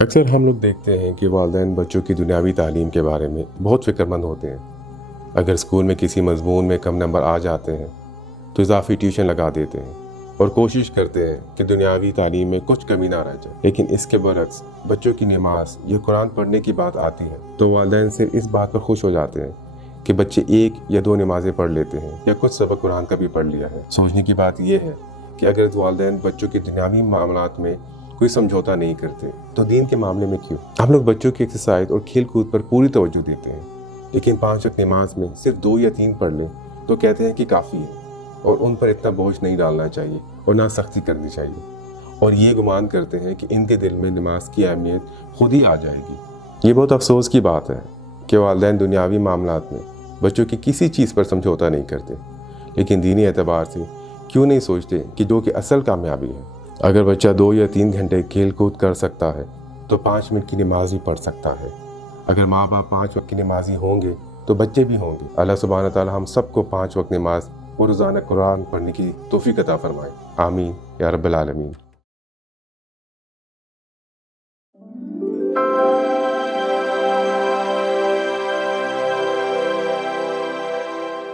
اکثر ہم لوگ دیکھتے ہیں کہ والدین بچوں کی دنیاوی تعلیم کے بارے میں بہت فکر مند ہوتے ہیں۔ اگر اسکول میں کسی مضمون میں کم نمبر آ جاتے ہیں تو اضافی ٹیوشن لگا دیتے ہیں اور کوشش کرتے ہیں کہ دنیاوی تعلیم میں کچھ کمی نہ رہ جائے۔ لیکن اس کے برعکس بچوں کی نماز یا قرآن پڑھنے کی بات آتی ہے تو والدین صرف اس بات پر خوش ہو جاتے ہیں کہ بچے 1 یا 2 نمازیں پڑھ لیتے ہیں یا کچھ سبق قرآن کا بھی پڑھ لیا ہے۔ سوچنے کی بات یہ ہے کہ اگر والدین بچوں کے دنیاوی معاملات میں کوئی سمجھوتا نہیں کرتے تو دین کے معاملے میں کیوں؟ ہم لوگ بچوں کی ایکسرسائز اور کھیل کود پر پوری توجہ دیتے ہیں، لیکن 5 وقت نماز میں صرف 2 یا 3 پڑھ لیں تو کہتے ہیں کہ کافی ہے، اور ان پر اتنا بوجھ نہیں ڈالنا چاہیے اور نہ سختی کرنی چاہیے، اور یہ گمان کرتے ہیں کہ ان کے دل میں نماز کی اہمیت خود ہی آ جائے گی۔ یہ بہت افسوس کی بات ہے کہ والدین دنیاوی معاملات میں بچوں کی کسی چیز پر سمجھوتا نہیں کرتے، لیکن دینی اعتبار سے کیوں نہیں سوچتے کہ جو کہ اصل کامیابی ہے۔ اگر بچہ 2 یا 3 گھنٹے کھیل کود کر سکتا ہے تو 5 منٹ کی نماز بھی پڑھ سکتا ہے۔ اگر ماں باپ 5 وقت کی نمازی ہوں گے تو بچے بھی ہوں گے۔ اللہ سبحانہ تعالی ہم سب کو 5 وقت نماز اور روزانہ قرآن پڑھنے کی توفیق عطا فرمائے۔ آمین یا رب العالمین۔